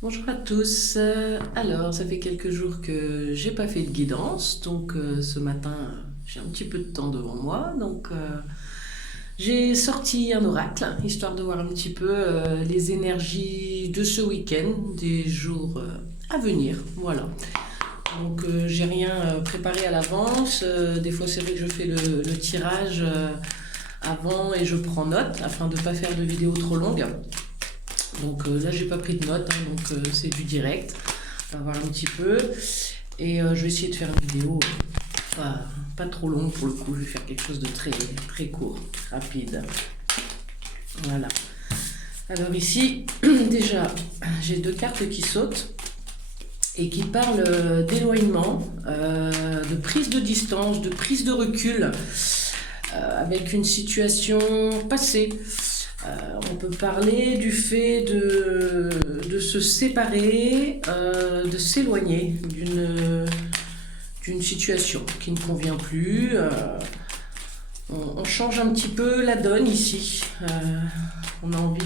Bonjour à tous. Alors, ça fait quelques jours que j'ai pas fait de guidance, donc ce matin, j'ai un petit peu de temps devant moi, donc j'ai sorti un oracle, histoire de voir un petit peu les énergies de ce week-end, des jours à venir, voilà. Donc j'ai rien préparé à l'avance, des fois c'est vrai que je fais le tirage avant et je prends note, afin de ne pas faire de vidéos trop longues. Donc là, j'ai pas pris de notes, hein, donc c'est du direct. On va voir un petit peu. Et je vais essayer de faire une vidéo pas trop longue pour le coup. Je vais faire quelque chose de très court, rapide. Voilà. Alors ici, déjà, j'ai deux cartes qui sautent et qui parlent d'éloignement, de prise de distance, de prise de recul avec une situation passée. On peut parler du fait de se séparer, de s'éloigner d'une situation qui ne convient plus. On change un petit peu la donne ici. On a envie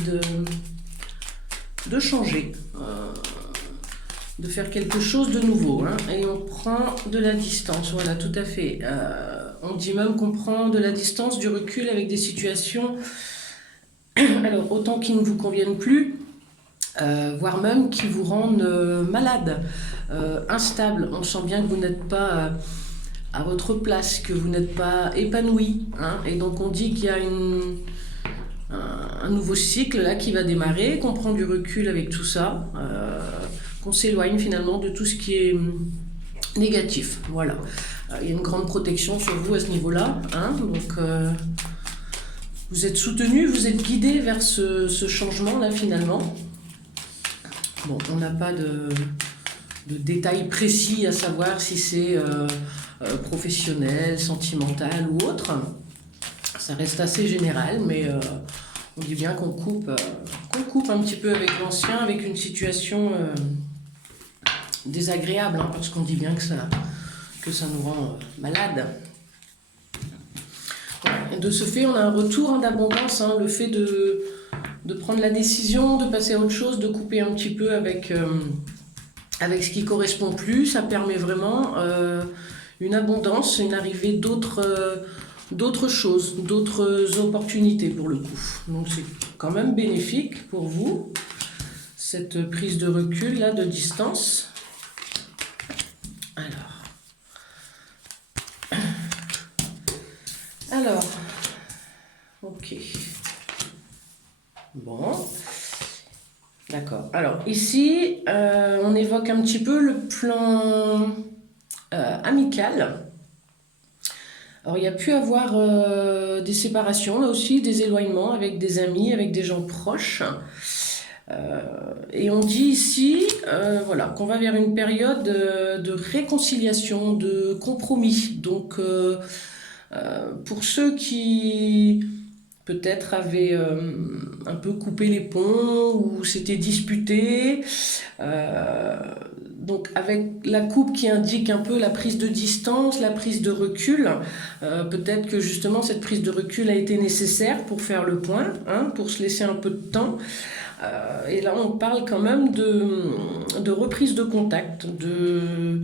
de changer, de faire quelque chose de nouveau, hein, et on prend de la distance. Voilà, tout à fait. On dit même qu'on prend de la distance, du recul avec des situations. Alors, autant qui ne vous conviennent plus, voire même qui vous rendent malade, instable. On sent bien que vous n'êtes pas à votre place, que vous n'êtes pas épanoui, hein. Et donc on dit qu'il y a un nouveau cycle là qui va démarrer, qu'on prend du recul avec tout ça, qu'on s'éloigne finalement de tout ce qui est négatif. Voilà. Il y a une grande protection sur vous à ce niveau-là, hein. Donc vous êtes soutenu, vous êtes guidé vers ce changement-là finalement. Bon, on n'a pas de détails précis à savoir si c'est professionnel, sentimental ou autre. Ça reste assez général, mais on dit bien qu'on coupe un petit peu avec l'ancien, avec une situation désagréable, hein, parce qu'on dit bien que ça nous rend malade. De ce fait, on a un retour d'abondance, hein, le fait de prendre la décision, de passer à autre chose, de couper un petit peu avec ce qui correspond plus. Ça permet vraiment une abondance, une arrivée d'autres choses, d'autres opportunités pour le coup. Donc c'est quand même bénéfique pour vous, cette prise de recul, là, de distance. Alors, ok. Bon, d'accord. Alors ici, on évoque un petit peu le plan amical. Alors il y a pu avoir des séparations, là aussi, des éloignements avec des amis, avec des gens proches. Et on dit ici, voilà, qu'on va vers une période de réconciliation, de compromis. Donc pour ceux qui peut-être avaient un peu coupé les ponts ou s'étaient disputés, donc avec la coupe qui indique un peu la prise de distance, la prise de recul, peut-être que justement cette prise de recul a été nécessaire pour faire le point, hein, pour se laisser un peu de temps. Et là on parle quand même de reprise de contact, de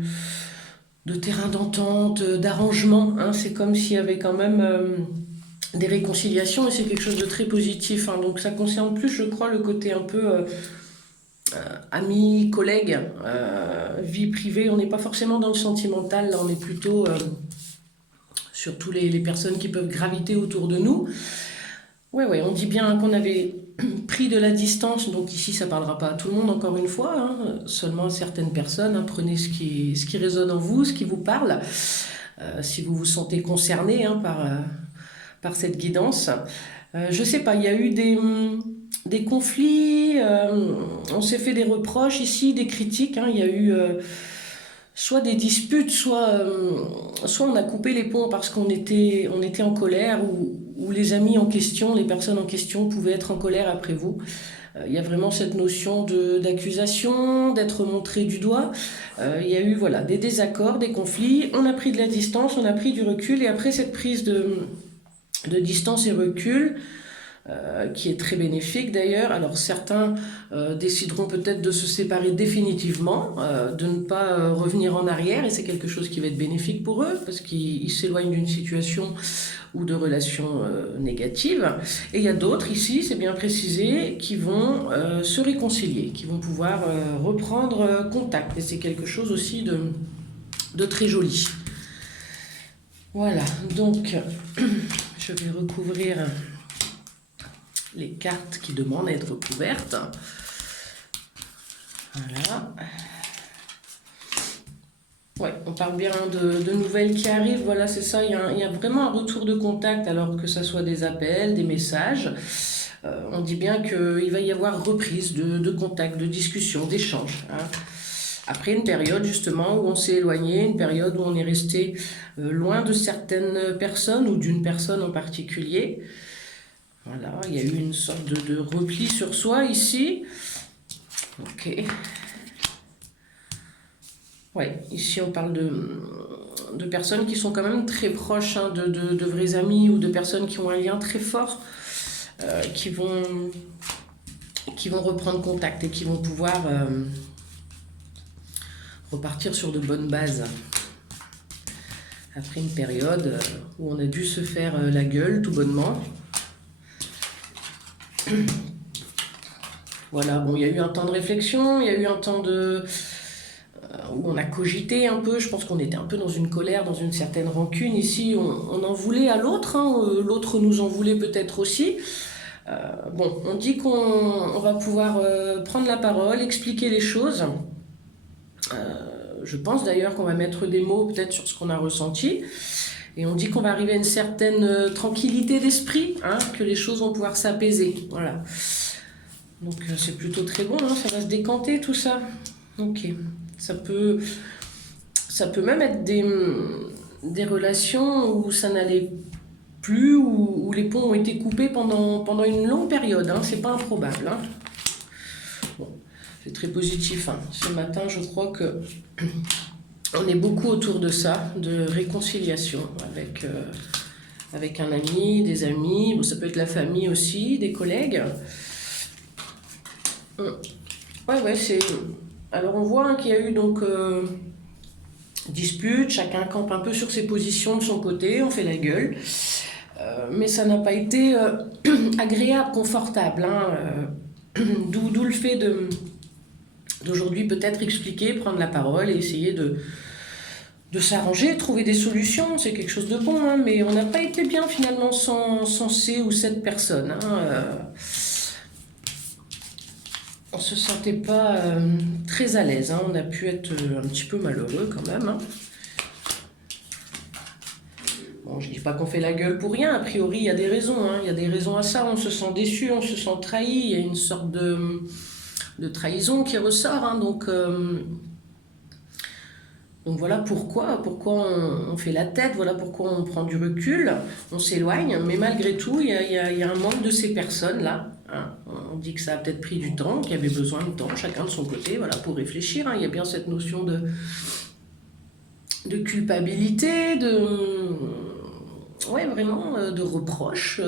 terrain d'entente, d'arrangement, hein. C'est comme s'il y avait quand même des réconciliations, et c'est quelque chose de très positif, hein. Donc ça concerne plus, je crois, le côté un peu amis, collègues, vie privée. On n'est pas forcément dans le sentimental, là on est plutôt sur toutes les personnes qui peuvent graviter autour de nous. Ouais, on dit bien qu'on avait pris de la distance, donc ici ça ne parlera pas à tout le monde encore une fois, hein, seulement à certaines personnes, hein. Prenez ce qui résonne en vous, ce qui vous parle, si vous vous sentez concerné, hein, par cette guidance. Je ne sais pas, il y a eu des conflits, on s'est fait des reproches ici, des critiques, hein. Il y a eu soit des disputes, soit on a coupé les ponts parce qu'on était en colère, ou les amis en question, les personnes en question pouvaient être en colère après vous. Il y a vraiment cette notion d'accusation, d'être montré du doigt. Il y a eu voilà, des désaccords, des conflits. On a pris de la distance, on a pris du recul, et après cette prise de distance et recul, qui est très bénéfique d'ailleurs. Alors certains décideront peut-être de se séparer définitivement, de ne pas revenir en arrière, et c'est quelque chose qui va être bénéfique pour eux, parce qu'ils s'éloignent d'une situation ou de relations négatives. Et il y a d'autres, ici, c'est bien précisé, qui vont se réconcilier, qui vont pouvoir reprendre contact. Et c'est quelque chose aussi de très joli. Voilà, donc je vais recouvrir les cartes qui demandent à être recouvertes. Voilà. Ouais, on parle bien de nouvelles qui arrivent, voilà, c'est ça, il y a vraiment un retour de contact, alors que ce soit des appels, des messages. On dit bien qu'il va y avoir reprise de contact, de discussion, d'échange, hein. Après une période justement où on s'est éloigné, une période où on est resté loin de certaines personnes ou d'une personne en particulier. Voilà, il y a eu une sorte de repli sur soi ici. Ok. Ouais, ici on parle de personnes qui sont quand même très proches, hein, de vrais amis ou de personnes qui ont un lien très fort, qui vont reprendre contact et qui vont pouvoir repartir sur de bonnes bases. Après une période où on a dû se faire la gueule tout bonnement. Voilà, bon, il y a eu un temps de réflexion, il y a eu un temps où on a cogité un peu. Je pense qu'on était un peu dans une colère, dans une certaine rancune. Ici, on en voulait à l'autre, hein, l'autre nous en voulait peut-être aussi. Bon, on dit qu'on va pouvoir prendre la parole, expliquer les choses. Je pense d'ailleurs qu'on va mettre des mots peut-être sur ce qu'on a ressenti. Et on dit qu'on va arriver à une certaine tranquillité d'esprit, hein, que les choses vont pouvoir s'apaiser. Voilà. Donc c'est plutôt très bon, hein, ça va se décanter tout ça. Ok. Ça peut même être des relations où ça n'allait plus, où les ponts ont été coupés pendant une longue période, hein, c'est pas improbable, hein. Bon, c'est très positif, hein. Ce matin, je crois que on est beaucoup autour de ça, de réconciliation avec un ami, des amis, bon, ça peut être la famille aussi, des collègues. Ouais, c'est... Alors on voit, hein, qu'il y a eu donc dispute, chacun campe un peu sur ses positions de son côté, on fait la gueule. Mais ça n'a pas été agréable, confortable, hein, d'où le fait d'aujourd'hui peut-être expliquer, prendre la parole et essayer de s'arranger, trouver des solutions. C'est quelque chose de bon, hein, mais on n'a pas été bien finalement sans ces ou cette personne, hein. On se sentait pas très à l'aise, hein. On a pu être un petit peu malheureux quand même, hein. Bon, je dis pas qu'on fait la gueule pour rien, a priori il y a des raisons, hein. Il y a des raisons à ça, on se sent déçu, on se sent trahi, il y a une sorte de trahison qui ressort, hein. Donc voilà pourquoi on fait la tête, voilà pourquoi on prend du recul, on s'éloigne, mais malgré tout, il y a un manque de ces personnes-là, hein. On dit que ça a peut-être pris du temps, qu'il y avait besoin de temps, chacun de son côté, voilà, pour réfléchir, hein. Il y a bien cette notion de culpabilité, ouais, vraiment, de reproche.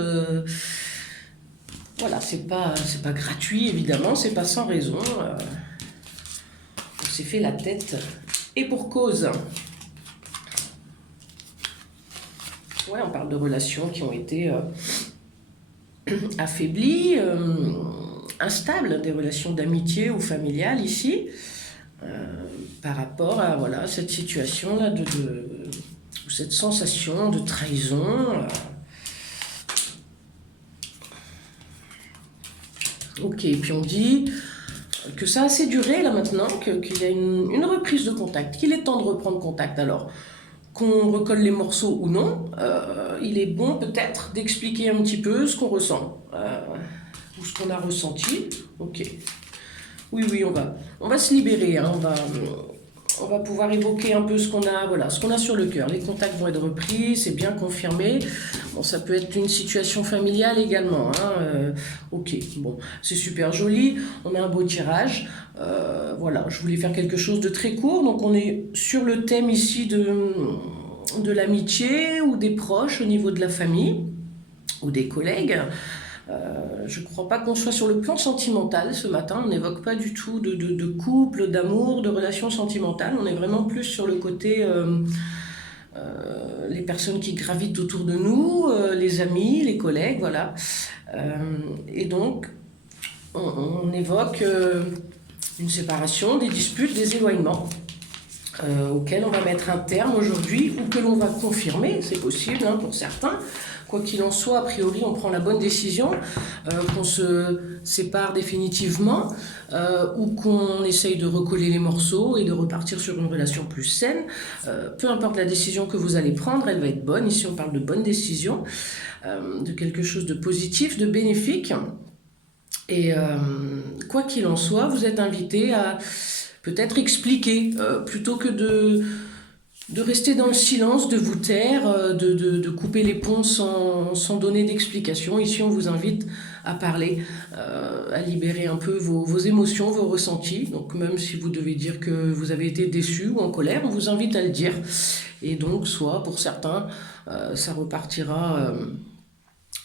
Voilà, c'est pas gratuit, évidemment, c'est pas sans raison. On s'est fait la tête. Et pour cause. Ouais, on parle de relations qui ont été affaiblies, instables, des relations d'amitié ou familiales ici, par rapport à voilà, cette situation-là, cette sensation de trahison. Ok, puis on dit que ça a assez duré là maintenant, qu'il y a une reprise de contact, qu'il est temps de reprendre contact. Alors, qu'on recolle les morceaux ou non, il est bon peut-être d'expliquer un petit peu ce qu'on ressent, ou ce qu'on a ressenti. Ok. Oui, on va se libérer, hein, on va pouvoir évoquer un peu ce qu'on a, voilà, ce qu'on a sur le cœur. Les contacts vont être repris, c'est bien confirmé. Bon, ça peut être une situation familiale également, hein, ok, bon, c'est super joli. On a un beau tirage. Voilà, je voulais faire quelque chose de très court. Donc, on est sur le thème ici de l'amitié ou des proches au niveau de la famille ou des collègues. Je ne crois pas qu'on soit sur le plan sentimental ce matin. On n'évoque pas du tout de couple, d'amour, de relations sentimentales. On est vraiment plus sur le côté les personnes qui gravitent autour de nous, les amis, les collègues, voilà. Et donc, on évoque une séparation, des disputes, des éloignements. Auxquels on va mettre un terme aujourd'hui ou que l'on va confirmer, c'est possible hein, pour certains. Quoi qu'il en soit, a priori, on prend la bonne décision, qu'on se sépare définitivement ou qu'on essaye de recoller les morceaux et de repartir sur une relation plus saine. Peu importe la décision que vous allez prendre, elle va être bonne. Ici, on parle de bonne décision, de quelque chose de positif, de bénéfique. Et quoi qu'il en soit, vous êtes invité à peut-être expliquer, plutôt que de rester dans le silence, de vous taire, de couper les ponts sans donner d'explication. Ici, on vous invite à parler, à libérer un peu vos émotions, vos ressentis. Donc même si vous devez dire que vous avez été déçu ou en colère, on vous invite à le dire. Et donc, soit pour certains, ça repartira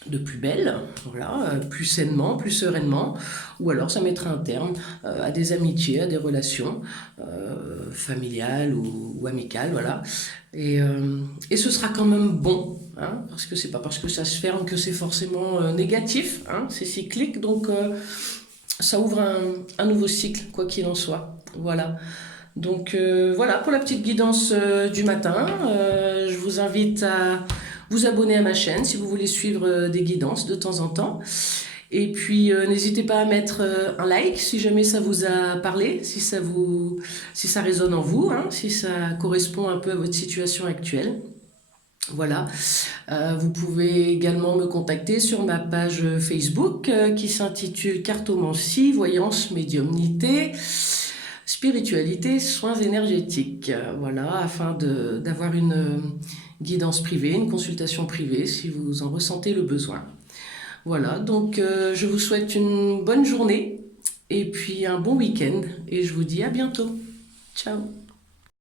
de plus belle, voilà, plus sainement, plus sereinement, ou alors ça mettra un terme à des amitiés, à des relations familiales ou amicales, voilà. Et ce sera quand même bon, hein, parce que c'est pas parce que ça se ferme que c'est forcément négatif, hein, c'est cyclique, donc ça ouvre un nouveau cycle, quoi qu'il en soit, voilà. Donc voilà pour la petite guidance du matin. Je vous invite à vous abonner à ma chaîne si vous voulez suivre des guidances de temps en temps. Et puis n'hésitez pas à mettre un like si jamais ça vous a parlé, si ça résonne en vous, hein, si ça correspond un peu à votre situation actuelle. Voilà, vous pouvez également me contacter sur ma page Facebook qui s'intitule Cartomancie, Voyance, Médiumnité, Spiritualité, Soins énergétiques. Voilà, afin d'avoir une guidance privée, une consultation privée si vous en ressentez le besoin. Voilà, donc je vous souhaite une bonne journée et puis un bon week-end et je vous dis à bientôt. Ciao.